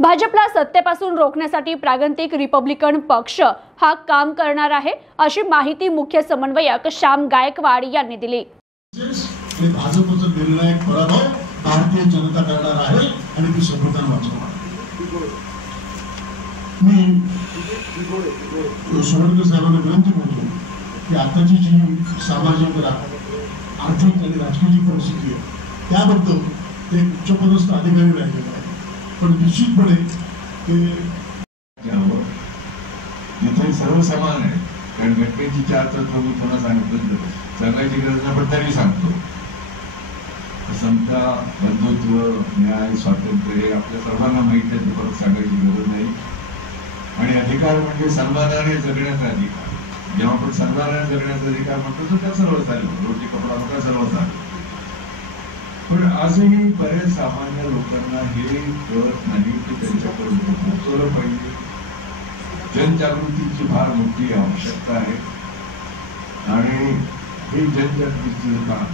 भाजपला सत्तेपासून रोखण्यासाठी प्रागंतिक रिपब्लिकन पक्ष हा काम करणार आहे, अशी माहिती मुख्य समन्वयक श्याम गायकवाड यांनी दिली। भाजपचा निर्णायक पराभव भारतीय जनता करणार आहे आणि ती संविधान वाचवणार। मी सोडकर साहेबांना विनंती करतो की आताची जी सामाजिक आर्थिक आणि राजकीय परिस्थिती आहे त्याबद्दल एक उच्चपदस्थ अधिकारी राहिलेला आहे, पण निश्चितपणे ते जिथे सर्व समान आहे। कारण घटनेची 4 तत्व मी तुम्हाला सांगायची गरज नाही, पण तरी सांगतो। समता, बंधुत्व, न्याय, स्वातंत्र्य हे आपल्या सर्वांना माहिती आहे, परत सांगायची गरज नाही। आणि अधिकार म्हणजे सन्मानाने जगण्याचा अधिकार। जेव्हा आपण सन्मानाने जगण्याचा अधिकार म्हणतो तर त्या सर्व झालं, रोटी कपडा मका सर्व झालं। पण आजही बऱ्याच सामान्य लोकांना हे कळत नाही की त्यांच्यापर्यंत पोहोचवलं पाहिजे। जनजागृतीची फार मोठी आवश्यकता आहे आणि हे जनजागृतीचं काम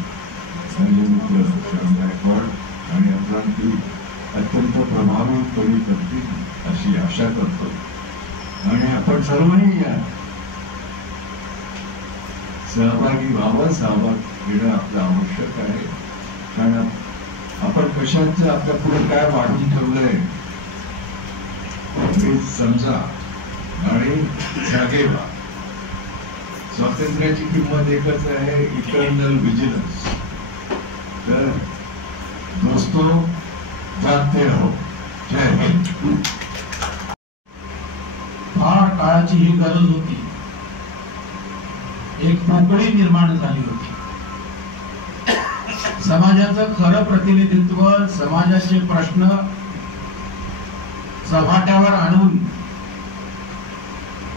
श्याम गायकवाड आणि अक्रांती अत्यंत प्रभावीपणे करतील अशी आशा करतो। आणि आपण सर्वही या सहभागी व्हावं, सहभाग घेणं आपलं आवश्यक आहे। कारण आपण कशाचं आपल्या पुढे काय वाढून ठेवलंय हे समजा आणि जागे व्हा। स्वातंत्र्याची किंमत एकच आहे, इटर्नल विजिलन्स। तर दोस्तों, जागते रहो। जय हिंद। फार काळाची ही गरज होती, एक पोकळी निर्माण झाली होती। समाजाचं खरं प्रतिनिधित्व, समाजाचे प्रश्न चव्हाट्यावर आणून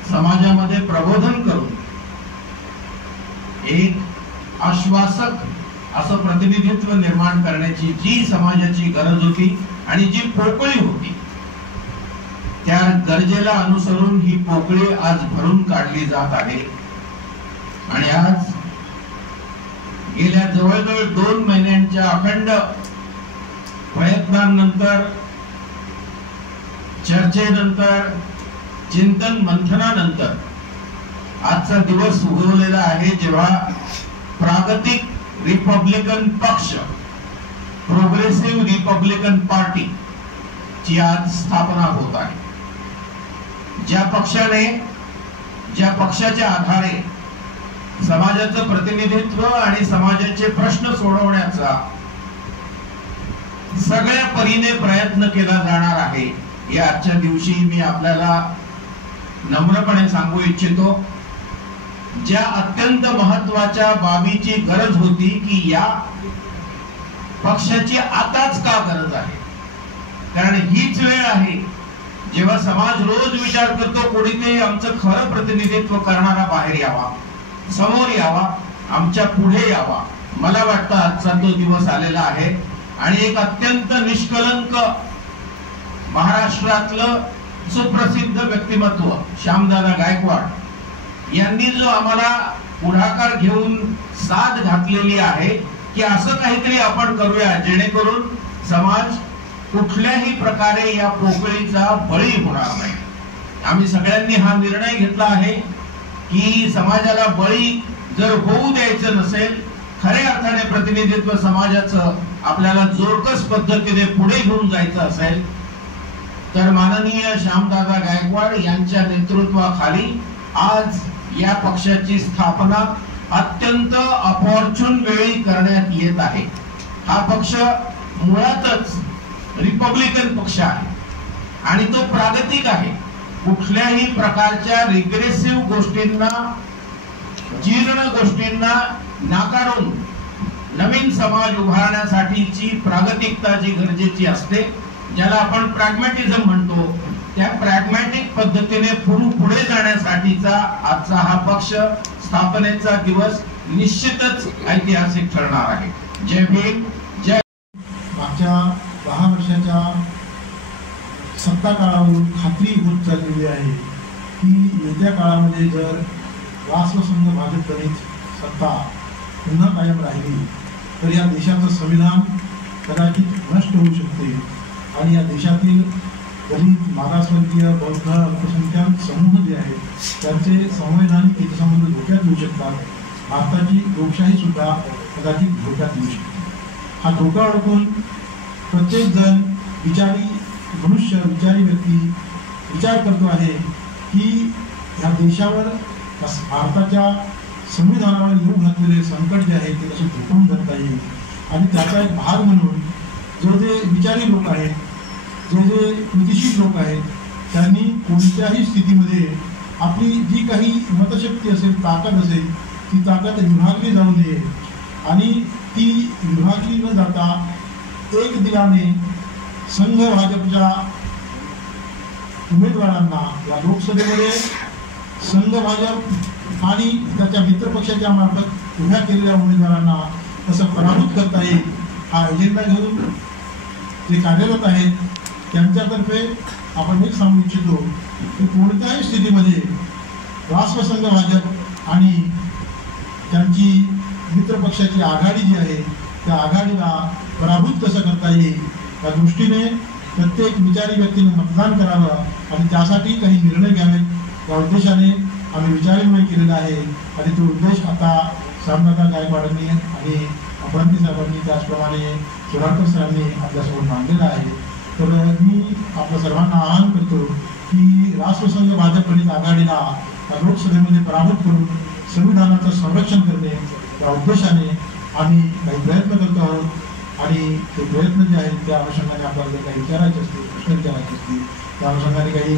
समाजामध्ये प्रबोधन करून एक आश्वासक असं प्रतिनिधित्व निर्माण करण्याची जी समाजाची गरज होती आणि जी पोकळी होती, त्या गरजेला अनुसरून ही पोकळी आज भरून काढली जात आहे। आणि आज गेल्या जवळजवळ 2 महिन्यांच्या अखंड प्रयत्नांनंतर, चर्चेनंतर, चिंतन मंथनानंतर आजचा दिवस उगवलेला आहे, जेव्हा प्रागतिक रिपब्लिकन पक्ष, प्रोग्रेसिव्ह रिपब्लिकन पार्टी ची आज स्थापना होत आहे। ज्या पक्षाने, ज्या पक्षाच्या आधारे समाजाचं प्रतिनिधित्व आणि समाजाचे प्रश्न सोडवण्याचा सगळ्या परीने प्रयत्न केला जाणार आहे, या आजच्या दिवशी मी आपल्याला नम्रपणे सांगू इच्छितो। ज्या अत्यंत महत्त्वाच्या बाबीची गरज होती की या पक्षाची आताच का गरज आहे, कारण हीच वेळ आहे जेव्हा समाज रोज विचार करतो कोणीतरी आमचं खरं प्रतिनिधित्व करणारा बाहेर यावा, समोर यावा, आमच्या पुढे यावा। मला वाटतं आजचा तो दिवस आलेला आहे आणि एक अत्यंत निष्कलंक महाराष्ट्रातलं सुप्रसिद्ध व्यक्तिमत्व श्यामदादा गायकवाड यांनी जो आम्हाला पुढाकार घेऊन साथ घातलेली आहे की असं काहीतरी आपण करूया जेणेकरून समाज कुठल्याही प्रकारे या पोकळीचा बळी होणार नाही। आम्ही सगळ्यांनी हा निर्णय घेतला आहे की समाजाला बळी जर होऊ द्यायचं नसेल, खऱ्या अर्थाने प्रतिनिधित्व समाजाचं आपल्याला जोरकस पद्धतीने पुढे घेऊन जायचं असेल तर माननीय श्यामदादा गायकवाड यांच्या नेतृत्वाखाली आज या पक्षाची स्थापना अत्यंत अपॉर्च्युन वेळी करण्यात येत आहे। हा पक्ष मुळातच रिपब्लिकन पक्ष आहे आणि तो प्रागतिक आहे। कुठल्याही प्रकारच्या रिग्रेसिव्ह गोष्टींना, जीर्ण गोष्टींना नाकारून नवीन समाज उभारण्यासाठीची प्रागतिकता जी गरजेची असते, ज्याला आपण प्रॅग्मॅटिझम म्हणतो, त्या प्रॅग्मॅटिक पद्धतीने पुढे जाण्यासाठीचा आजचा हा पक्ष स्थापनेचा दिवस निश्चितच ऐतिहासिक ठरणार आहे। जय भीम, जय। मागच्या 10 वर्षाच्या सत्ता काळावरून खात्री होत चाललेली आहे की येत्या काळामध्ये जर राष्ट्रसंघ भाजपकडे सत्ता पुन्हा कायम राहिली तर या देशाचं संविधान कदाचित नष्ट होऊ शकते आणि या देशातील दलित, मागासवर्गीय, बौद्ध, अल्पसंख्याक समूह जे आहेत त्यांचे संवैधानिक हितसंबंध धोक्यात येऊ शकतात. भारताची लोकशाही सुद्धा कदाचित धोक्यात येऊ शकते. हा धोका ओळखून प्रत्येक जण विचारी मनुष्य, विचारी व्यक्ती विचार करतो आहे की ह्या देशावर भारताच्या संविधानावर येऊन घातलेले संकट जे आहे ते कसे थोपवून धरता येईल. आणि त्याचा एक भाग म्हणून जे विचारी लोक आहेत, जे कृतिशील लोक आहेत, त्यांनी कोणत्याही स्थितीमध्ये आपली जी काही मतशक्ती असेल, ताकद असेल, ती ताकद विभागली जाऊ नये आणि ती विभागली न जाता एक दिलाने संघ भाजपच्या उमेदवारांना या लोकसभेमध्ये संघ भाजप आणि त्याच्या मित्रपक्षाच्या मार्फत उभ्या केलेल्या उमेदवारांना कसं पराभूत करता येईल हा एजेंडा घेऊन जे कार्यरत आहेत त्यांच्यातर्फे आपण एक सांगू इच्छितो की कोणत्याही स्थितीमध्ये राष्ट्रसंघ भाजप आणि त्यांची मित्रपक्षाची आघाडी जी आहे त्या आघाडीला पराभूत कसं करता येईल या दृष्टीने प्रत्येक विचारी व्यक्तीने मतदान करावं आणि त्यासाठी काही निर्णय घ्यावेत या उद्देशाने आम्ही विचारविनिमय केलेला आहे. आणि तो उद्देश आता श्यामदादा गायकवाडांनी आणि अपरांती साहेबांनी त्याचप्रमाणे सुराळकर सरांनी आपल्यासमोर मांडलेला आहे. तर मी आपल्या सर्वांना आवाहन करतो की राष्ट्रसंघ भाजप प्रणित आघाडीला लोकसभेमध्ये पराभूत करून संविधानाचं संरक्षण करणे या उद्देशाने आम्ही काही प्रयत्न करतो आहोत. आणि ते प्रयत्न जे आहेत त्या अनुषंगाने आपल्याला काही विचारायचे असतील, प्रश्न विचारायचे असतील, त्या अनुषंगाने काही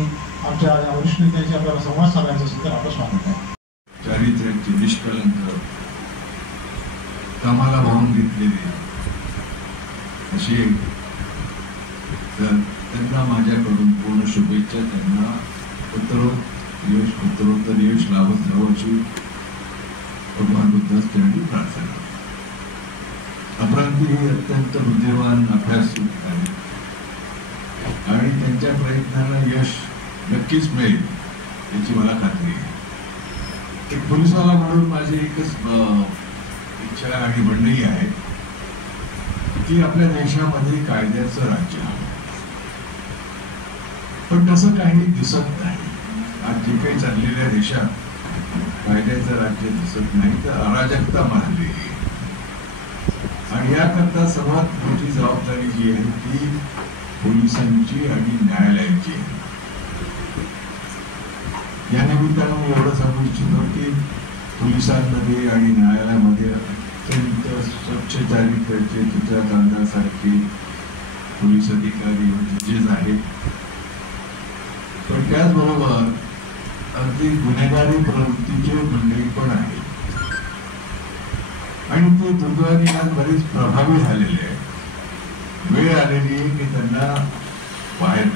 आमच्या या वरिष्ठ नेत्यांशी आपल्याला संवाद साधायचा असेल तर आपलं स्वागत आहे. चारित्र्याची निष्कलंक कामाला वाहून घेतलेली अशी तर त्यांना माझ्याकडून पूर्ण शुभेच्छा. त्यांना उत्तरोत्तर यश लाभत राहावं अशी भगवान बुद्धांची प्रार्थना. अपरांती हे अत्यंत बुद्धिवान अभ्यासू आहे आणि त्यांच्या प्रयत्नाला यश नक्कीच मिळेल याची मला खात्री आहे. एक पोलिसवाला म्हणून माझी एकच इच्छा आणि म्हणणंही आहे की आपल्या देशामध्ये कायद्याचं राज्य हवं. पण तसं काही दिसत नाही. आज जे काही चाललेल्या देशात कायद्याचं राज्य दिसत नाही तर अराजकता मारली. आणि याकरता सर्वात मोठी जबाबदारी जी आहे ती पोलिसांची आणि न्यायालयाची आहे. या निमित्तानं मी एवढं सांगू इच्छितो की पोलिसांमध्ये आणि न्यायालयामध्ये अत्यंत स्वच्छ चारित्र्याचे तुझ्या दादासारखे पोलीस अधिकारी जजेस आहेत. पण त्याचबरोबर अगदी गुन्हेगारी प्रवृत्तीचे मंडळी पण आहेत आणि ते दुर्दैवाने आज बरेच प्रभावी झालेले आहेत. वेळ आलेली आहे की त्यांना बाहेर